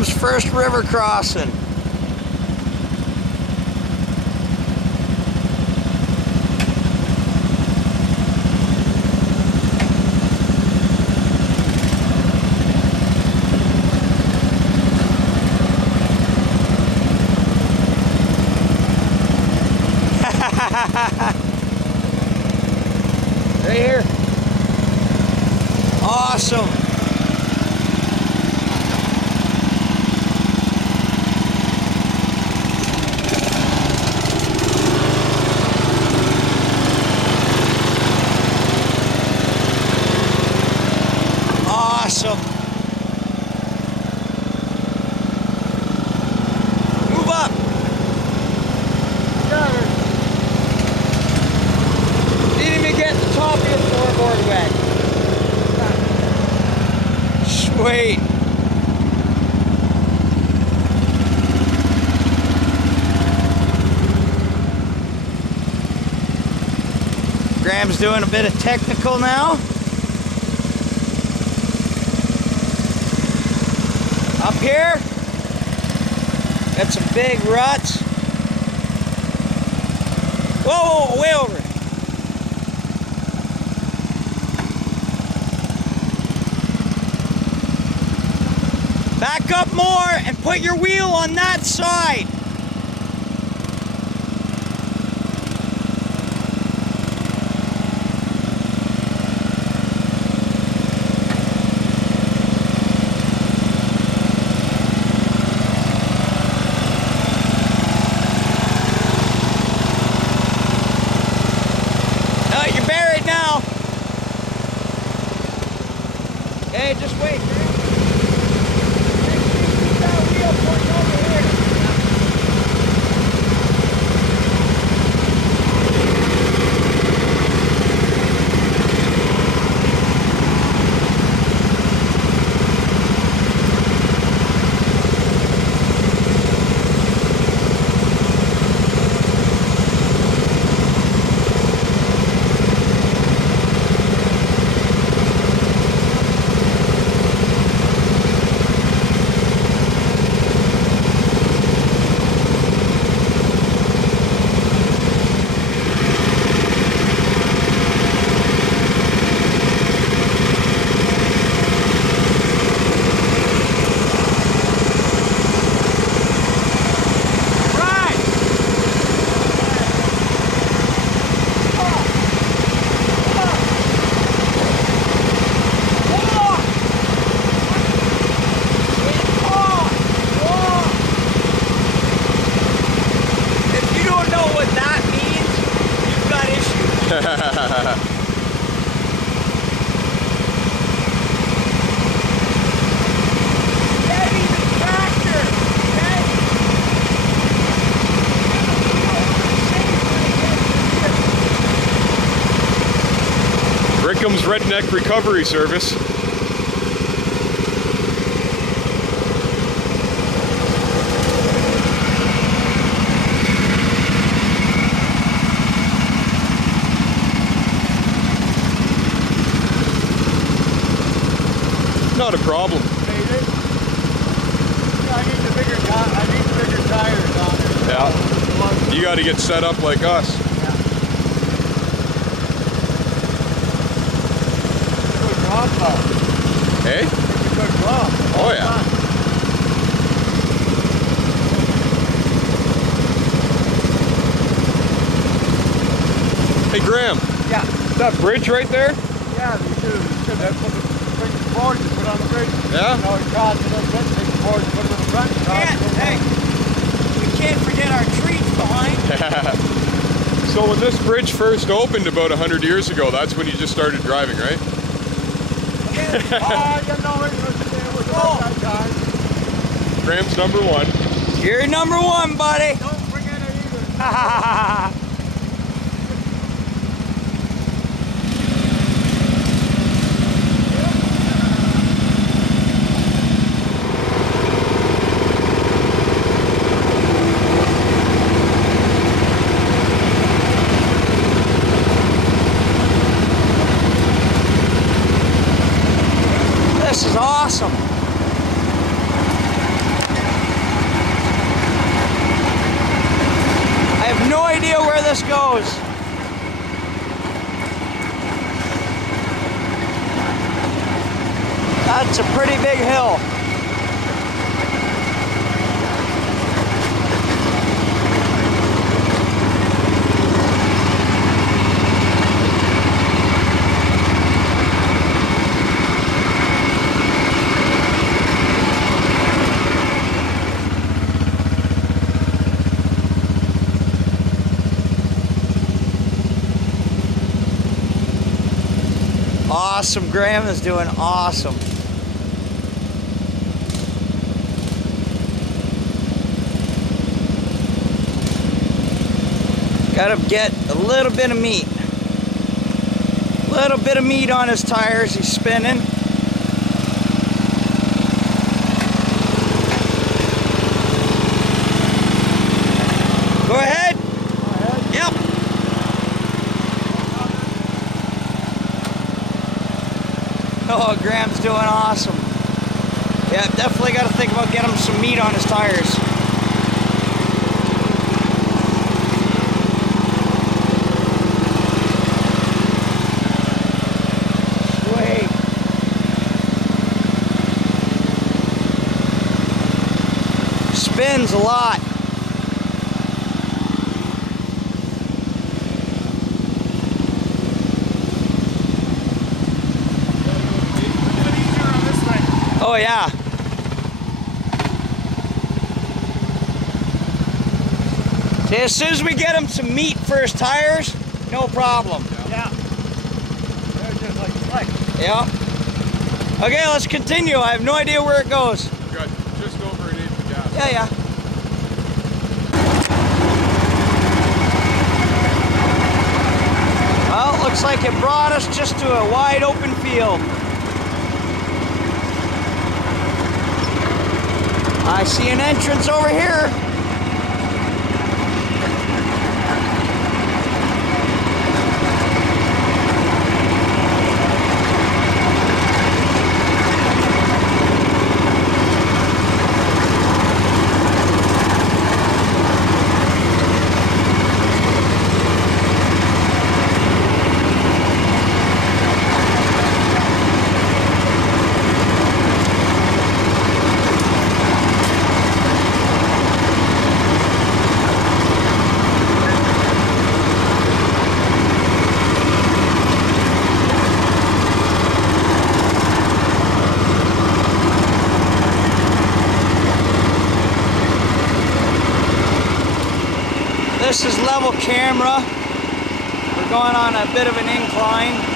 Graham's first river crossing. Right here. Awesome. Awesome. Move up. Got her. Didn't even get the top of your floorboard wet. Sweet. Graham's doing a bit of technical now. Up here, got some big ruts. Whoa, way over. Back up more and put your wheel on that side. Oh, you're buried now. Hey, just wait, man. Rickham's Redneck Recovery Service. Not a problem. I need the bigger tires on it. Yeah. You got to get set up like us. Hey? Oh yeah. Hey Graham. Yeah. That bridge right there? Yeah, they should have put the board to put on the bridge. Yeah? You know, it costs a little bit, take the board to put it in the front. Hey, we can't forget our trees behind. So when this bridge first opened about 100 years ago, that's when you just started driving, right? You know, it was about that time. Graham's number one. You're number one, buddy. Don't forget it either. This is awesome. this goes. That's a pretty big hill. Awesome, Graham is doing awesome. Got to get a little bit of meat. A little bit of meat on his tires, he's spinning. Go ahead. Yep. Oh, Graham's doing awesome. Yeah, definitely got to think about getting him some meat on his tires. Sweet. Spins a lot. Oh yeah. See, as soon as we get him some meat for his tires, no problem. Yeah. They're just like slick. Yeah. Okay, let's continue. I have no idea where it goes. We got just over an inch of gas. Yeah, yeah. Well, it looks like it brought us just to a wide open field. I see an entrance over here. This is level camera. We're going on a bit of an incline.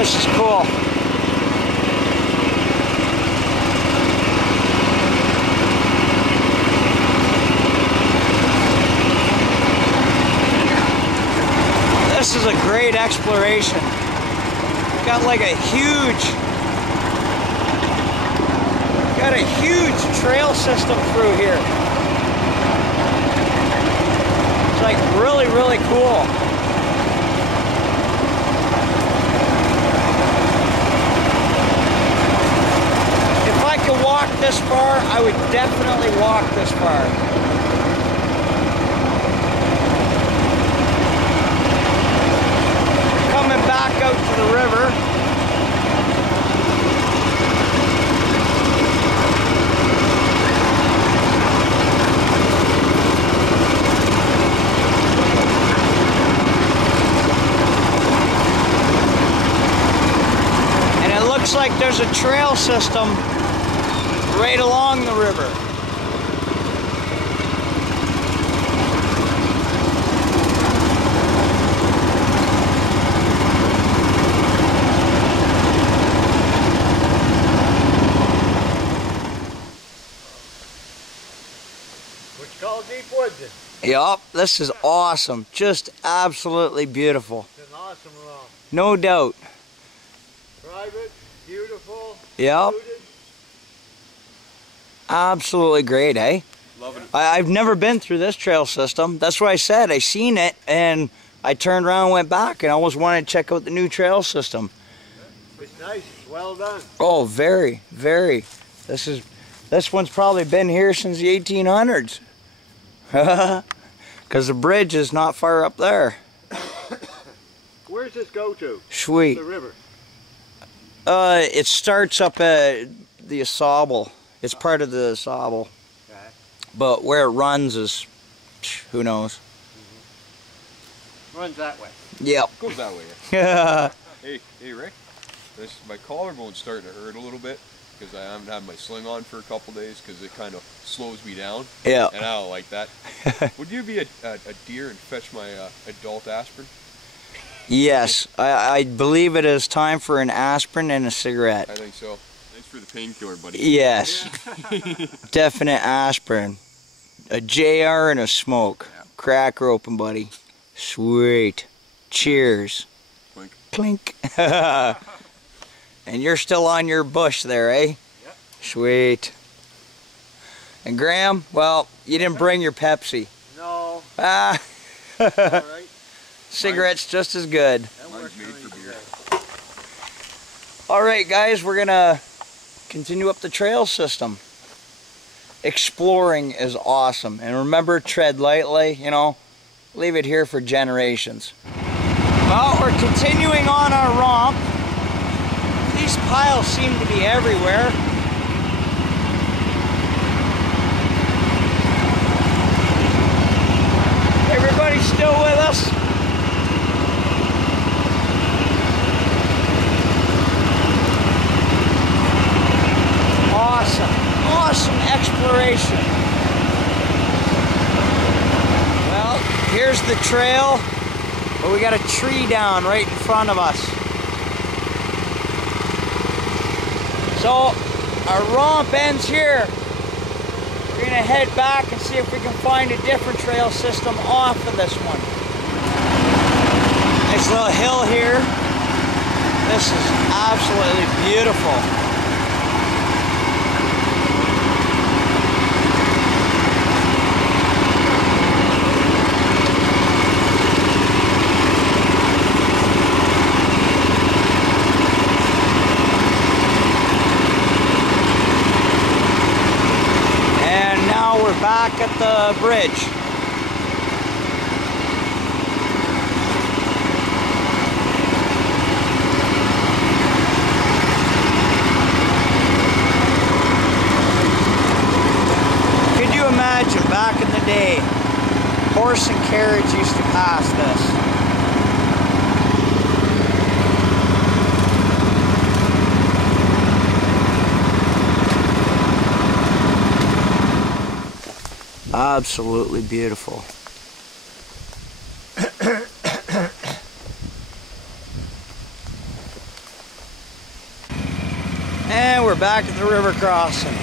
This is cool. This is a great exploration. Got like a huge trail system through here. It's like really, really cool. If I could walk this far, I would definitely walk this far. Coming back out to the river. And it looks like there's a trail system right along the river. Yup, this is awesome. Just absolutely beautiful. It's an awesome romp. No doubt. Private, beautiful. Yep. Suited. Absolutely great, eh? Loving it. I've never been through this trail system. That's what I said. I seen it and I turned around and went back and I always wanted to check out the new trail system. It's nice. It's well done. Oh, very, very. This one's probably been here since the 1800s. Because the bridge is not far up there. Where's this go to? Sweet. The river. It starts up at the Asable. It's part of the Asable. Okay. But where it runs is, who knows. Runs that way. Yep. Goes that way. Yeah. Hey, Rick. My collarbone's starting to hurt a little bit because I haven't had my sling on for a couple days because it kind of slows me down. Yeah. And I don't like that. Would you be a deer and fetch my adult aspirin? Yes, I believe it is time for an aspirin and a cigarette. I think so. Thanks for the painkiller, buddy. Yes. Definite aspirin. A JR and a smoke. Yeah. Crack open, buddy. Sweet. Cheers. Clink. Clink. And you're still on your bush there, eh? Yep. Sweet. And Graham, well, you didn't bring your Pepsi. No. Ah. All right. Cigarette's just as good. That Mine's works made for for me beer. today. Alright guys, we're gonna continue up the trail system. Exploring is awesome. And remember, tread lightly, you know, leave it here for generations. Well, we're continuing on our romp. These piles seem to be everywhere. Everybody still with us? Awesome exploration. Well, here's the trail, but we got a tree down right in front of us. So our romp ends here. We're gonna head back and see if we can find a different trail system off of this one. Nice little hill here. This is absolutely beautiful. Back at the bridge. Could you imagine back in the day, horse and carriage used to pass this? Absolutely beautiful. And we're back at the river crossing.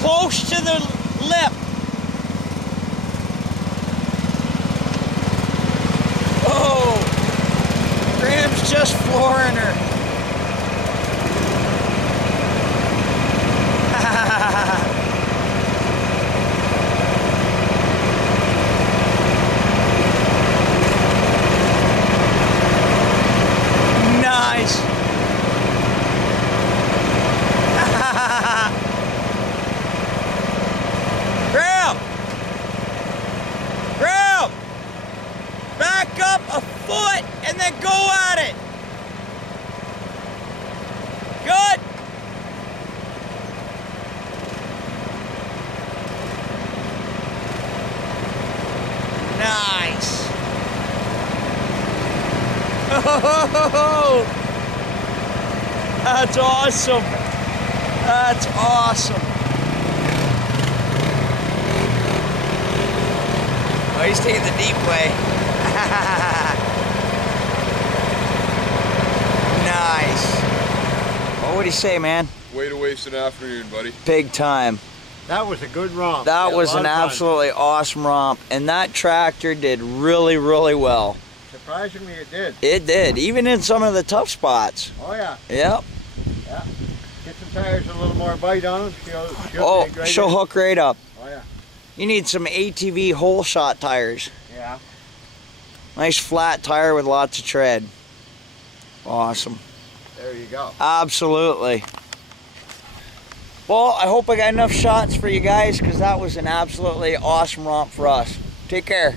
Close to the lip. Oh, Graham's just flooring her. That's awesome. That's awesome. Oh, he's taking the deep way. Nice. Well, what do you say, man? Way to waste an afternoon, buddy. Big time. That was a good romp. That Yeah, was a lot an of fun. absolutely awesome romp, and that tractor did really, really well. Surprisingly, it did. It did, even in some of the tough spots. Oh yeah. Yep. Yeah. Get some tires with a little more bite on them. She'll hook right up. Oh yeah. You need some ATV hole shot tires. Yeah. Nice flat tire with lots of tread. Awesome. There you go. Absolutely. Well, I hope I got enough shots for you guys, because that was an absolutely awesome romp for us. Take care.